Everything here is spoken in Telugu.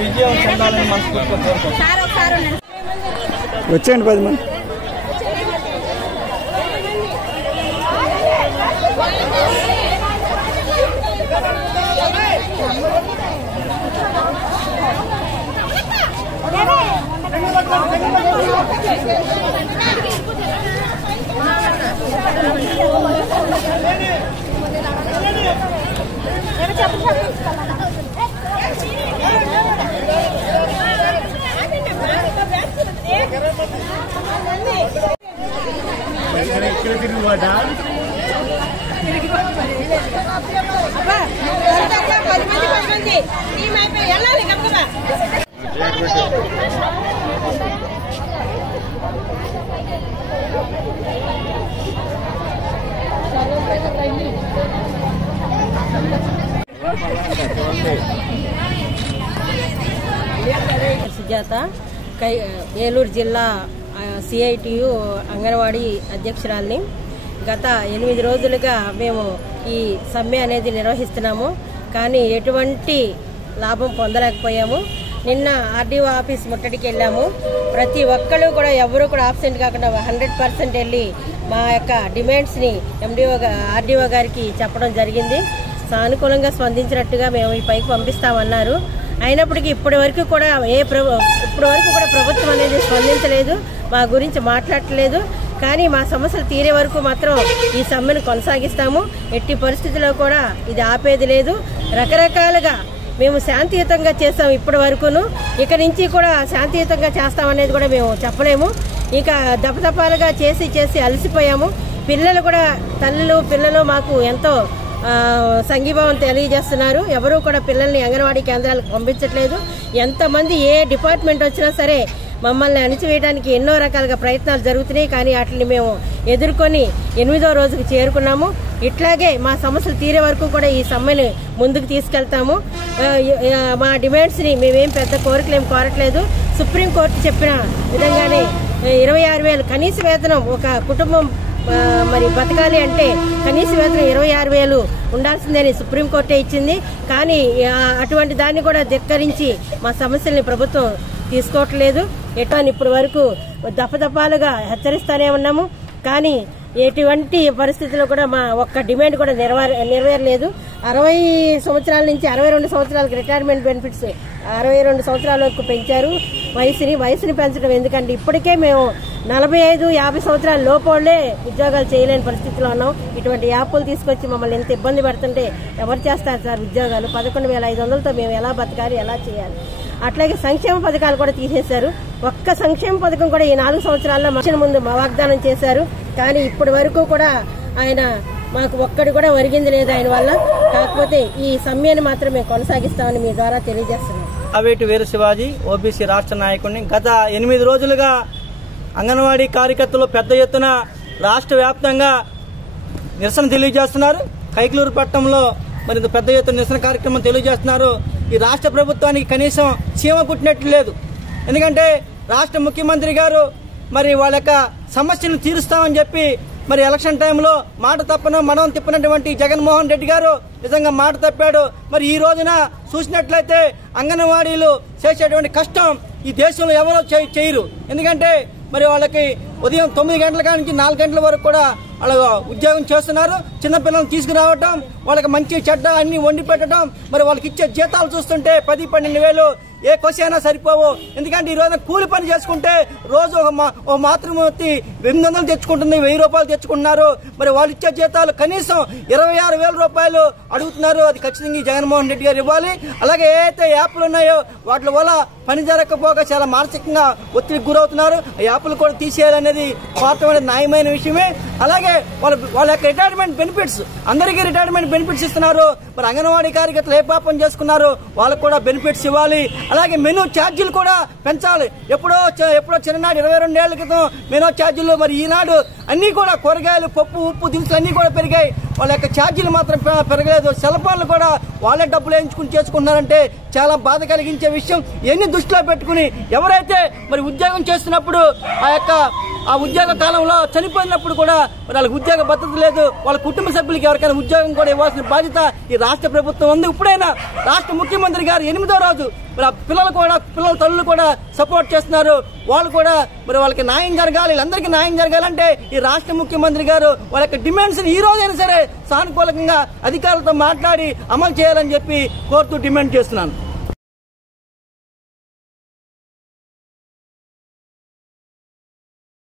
విజయం చెందాలని మనస్ఫూర్తిగా కోరుకుంటున్నాను. వచ్చేయండి 10 మంది. సుజాత ఏలూరు జిల్లా సిఐటియు అంగన్వాడీ అధ్యక్షురాలిని. గత 8 రోజులుగా మేము ఈ సమ్మె అనేది నిర్వహిస్తున్నాము, కానీ ఎటువంటి లాభం పొందలేకపోయాము. నిన్న ఆర్డీఓ ఆఫీస్ ముట్టడికి వెళ్ళాము. ప్రతి ఒక్కళ్ళు కూడా ఎవరు కూడా ఆబ్సెంట్ కాకుండా 100% వెళ్ళి మా యొక్క డిమాండ్స్ని ఆర్డీఓ గారికి చెప్పడం జరిగింది. సానుకూలంగా స్పందించినట్టుగా మేము ఈ పైకి పంపిస్తామన్నారు. అయినప్పటికీ ఇప్పటి వరకు కూడా ప్రభుత్వం అనేది స్పందించలేదు, మా గురించి మాట్లాడలేదు. కానీ మా సమస్యలు తీరే వరకు మాత్రం ఈ సమ్మెను కొనసాగిస్తాము. ఎట్టి పరిస్థితుల్లో కూడా ఇది ఆపేది లేదు. రకరకాలుగా మేము శాంతియుతంగా చేస్తాం ఇప్పటి వరకును, ఇక నుంచి కూడా శాంతియుతంగా చేస్తామనేది కూడా మేము చెప్పలేము. ఇంకా దపదపాలుగా చేసి అలసిపోయాము. పిల్లలు కూడా పిల్లలు మాకు ఎంతో సంఘీభావం తెలియజేస్తున్నారు. ఎవరూ కూడా పిల్లల్ని అంగన్వాడీ కేంద్రాలకు పంపించట్లేదు. ఎంతమంది ఏ డిపార్ట్మెంట్ వచ్చినా సరే మమ్మల్ని అణిచివేయడానికి ఎన్నో రకాలుగా ప్రయత్నాలు జరుగుతున్నాయి. కానీ వాటిని మేము ఎదుర్కొని 8వ రోజుకు చేరుకున్నాము. ఇట్లాగే మా సమస్యలు తీరే వరకు కూడా ఈ సమ్మెని ముందుకు తీసుకెళ్తాము. మా డిమాండ్స్ని మేమేం పెద్ద కోరికలేం కోరట్లేదు. సుప్రీంకోర్టు చెప్పిన విధంగానే 26,000 కనీస వేతనం ఒక కుటుంబం మరి బతకాలి అంటే కనీస వేతనం 26,000 ఉండాల్సిందని సుప్రీంకోర్టే ఇచ్చింది. కానీ అటువంటి దాన్ని కూడా ధిక్కరించి మా సమస్యల్ని ప్రభుత్వం తీసుకోవట్లేదు. ఇప్పటి వరకు దఫదఫాలుగా హెచ్చరిస్తానే ఉన్నాము, కానీ ఎటువంటి పరిస్థితుల్లో కూడా మా ఒక్క డిమాండ్ కూడా నెరవేరలేదు. 60 సంవత్సరాల నుంచి 62 సంవత్సరాలకు రిటైర్మెంట్ బెనిఫిట్స్ 62 సంవత్సరాల వరకు పెంచారు. వయసుని పెంచడం ఎందుకంటే ఇప్పటికే మేము 45-50 సంవత్సరాల లోపలే ఉద్యోగాలు చేయలేని పరిస్థితిలో ఉన్నాం. ఇటువంటి యాప్లు తీసుకొచ్చి మమ్మల్ని ఎంత ఇబ్బంది పెడుతుంటే ఎవరు చేస్తారు సార్ ఉద్యోగాలు? 11,500తో మేము ఎలా బతకాలి, ఎలా చేయాలి? అట్లాగే సంక్షేమ పథకాలు కూడా తీసేశారు. ఒక్క సంక్షేమ పథకం కూడా ఈ 4 సంవత్సరాల్లో ముందు వాగ్దానం చేశారు, కానీ ఇప్పటి వరకు కూడా ఆయన మాకు ఒక్కడి కూడా ఒరిగింది లేదు ఆయన వల్ల. కాకపోతే ఈ సమ్మెను మాత్రం మేము కొనసాగిస్తామని మీ ద్వారా తెలియజేస్తున్నాం. అవేటి వీర శివాజీ, ఓబీసీ రాష్ట్ర నాయకుడిని. గత 8 రోజులుగా అంగన్వాడీ కార్యకర్తలు పెద్ద ఎత్తున రాష్ట్ర వ్యాప్తంగా నిరసన తెలియజేస్తున్నారు. కైకలూరు పట్టణంలో మరి పెద్ద ఎత్తున నిరసన కార్యక్రమం తెలియజేస్తున్నారు. ఈ రాష్ట్ర ప్రభుత్వానికి కనీసం చీమ కుట్టినట్లు లేదు. ఎందుకంటే రాష్ట్ర ముఖ్యమంత్రి గారు మరి వాళ్ళ యొక్క సమస్యను తీరుస్తామని చెప్పి మరి ఎలక్షన్ టైంలో మాట తప్పను మనం తిప్పినటువంటి జగన్మోహన్ రెడ్డి గారు నిజంగా మాట తప్పాడు. మరి ఈ రోజున చూసినట్లయితే అంగన్వాడీలు చేసేటువంటి కష్టం ఈ దేశంలో ఎవరో చేయరు. ఎందుకంటే మరి వాళ్ళకి ఉదయం 9 గంటల కాడి నుంచి 4 గంటల వరకు కూడా వాళ్ళ ఉద్యోగం చేస్తున్నారు. చిన్నపిల్లలను తీసుకురావటం, వాళ్ళకి మంచి చెడ్డ అన్ని వండి పెట్టడం, మరి వాళ్ళకి ఇచ్చే జీతాలు చూస్తుంటే 10-12 వేలు ఏ కొసి అయినా సరిపోవు. ఎందుకంటే ఈ రోజున కూలి పని చేసుకుంటే రోజు ఒక మాతృమూర్తి 800 తెచ్చుకుంటుంది, 1000 రూపాయలు తెచ్చుకుంటున్నారు. మరి వాళ్ళు ఇచ్చే జీతాలు కనీసం 26,000 రూపాయలు అడుగుతున్నారు. అది ఖచ్చితంగా జగన్మోహన్ రెడ్డి గారు ఇవ్వాలి. అలాగే ఏదైతే యాప్లు ఉన్నాయో వాటి వల్ల పని జరగకపోగా చాలా మానసికంగా ఒత్తిడికి గురవుతున్నారు. ఆ యాప్లు కూడా తీసేయాలనేది వాస్తవమైన న్యాయమైన విషయమే. అలాగే వాళ్ళ యొక్క రిటైర్మెంట్ బెనిఫిట్స్, అందరికీ రిటైర్మెంట్ బెనిఫిట్స్ ఇస్తున్నారు. మరి అంగన్వాడీ కార్యకర్తలు ఏ పాపం చేసుకున్నారు వాళ్ళకు కూడా బెనిఫిట్స్ ఇవ్వాలి. అలాగే మెనూ ఛార్జీలు కూడా పెంచాలి. ఎప్పుడో చిన్ననాడు 22 ఏళ్ల క్రితం మెనూ ఛార్జీలు, మరి ఈనాడు అన్ని కూడా కూరగాయలు, పప్పు, ఉప్పు దినుసులు అన్ని కూడా పెరిగాయి. వాళ్ళ యొక్క ఛార్జీలు మాత్రం పెరగలేదు. సెల్ ఫోన్లు కూడా వాళ్ళే డబ్బులు వేయించుకుని చేసుకుంటున్నారంటే చాలా బాధ కలిగించే విషయం. ఇవన్నీ దృష్టిలో పెట్టుకుని ఎవరైతే మరి ఉద్యోగం చేస్తున్నప్పుడు ఆ ఉద్యోగ కాలంలో చనిపోయినప్పుడు కూడా మరి వాళ్ళకి ఉద్యోగ భద్రత లేదు, వాళ్ళ కుటుంబ సభ్యులకి ఎవరికైనా ఉద్యోగం కూడా ఇవ్వాల్సిన బాధ్యత ఈ రాష్ట్ర ప్రభుత్వం ఉంది. ఇప్పుడైనా రాష్ట్ర ముఖ్యమంత్రి గారు 8వ రోజు మరి ఆ పిల్లల తల్లులు కూడా సపోర్ట్ చేస్తున్నారు. వాళ్ళు కూడా మరి వాళ్ళకి న్యాయం జరగాలి, వీళ్ళందరికీ న్యాయం జరగాలంటే ఈ రాష్ట్ర ముఖ్యమంత్రి గారు వాళ్ళ యొక్క డిమాండ్స్ ఈ రోజైనా సరే సానుకూలంగా అధికారులతో మాట్లాడి అమలు చేయాలని చెప్పి కోరుతూ డిమాండ్ చేస్తున్నాను.